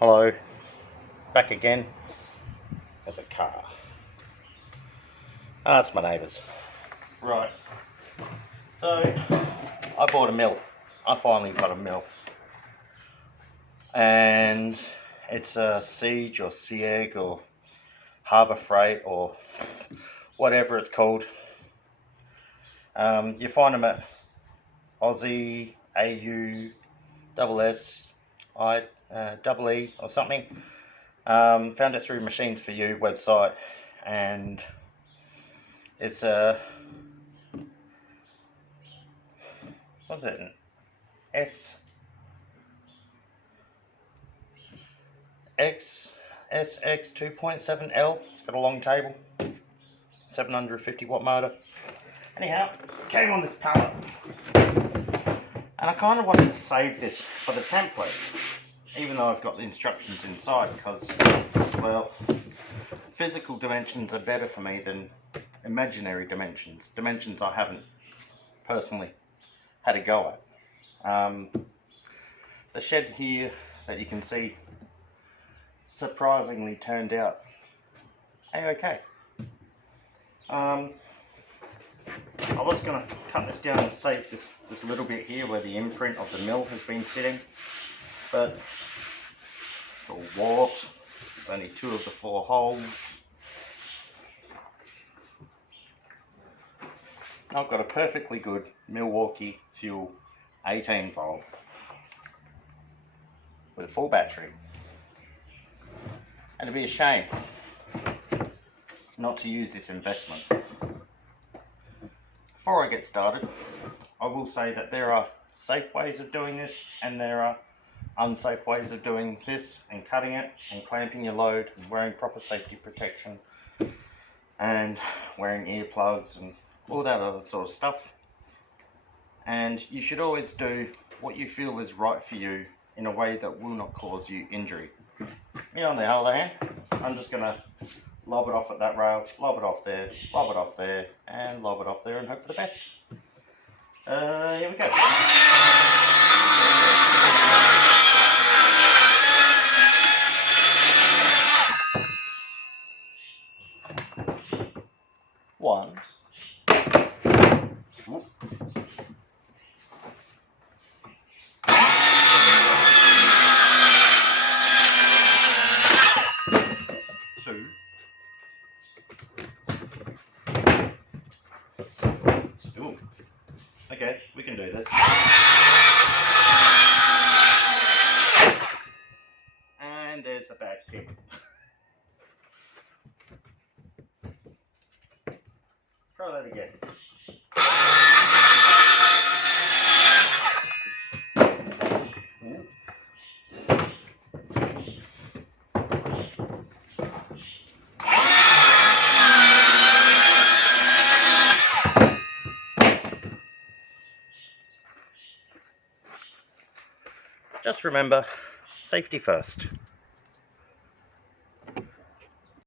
Hello, back again with a car. It's my neighbours. Right, so I bought a mill. I finally got a mill. And it's a Siege or Sieg or Harbour Freight or whatever it's called. You find them at Aussie, AU, SSI, double E or something. Found it through Machines for You website, and it's a what's it? SX 2.7L. It's got a long table, 750 watt motor. Anyhow, came on this pallet, and I kind of wanted to save this for the template, even though I've got the instructions inside, because, well, physical dimensions are better for me than imaginary dimensions I haven't personally had a go at. The shed here that you can see surprisingly turned out a-okay. I was going to cut this down and save this little bit here where the imprint of the mill has been sitting, but it's all warped. There's only 2 of the 4 holes. I've got a perfectly good Milwaukee Fuel 18 volt with a full battery, and it'd be a shame not to use this investment. Before I get started, I will say that there are safe ways of doing this and there are unsafe ways of doing this, and cutting it and clamping your load and wearing proper safety protection and wearing earplugs and all that other sort of stuff. And you should always do what you feel is right for you in a way that will not cause you injury. Me on the other hand, I'm just going to lob it off at that rail, lob it off there, lob it off there, and lob it off there and hope for the best. Here we go. One. Whoop. 2. Ooh. Okay, we can do this. And there's the back tip. Try that again. Ooh. Just remember, safety first.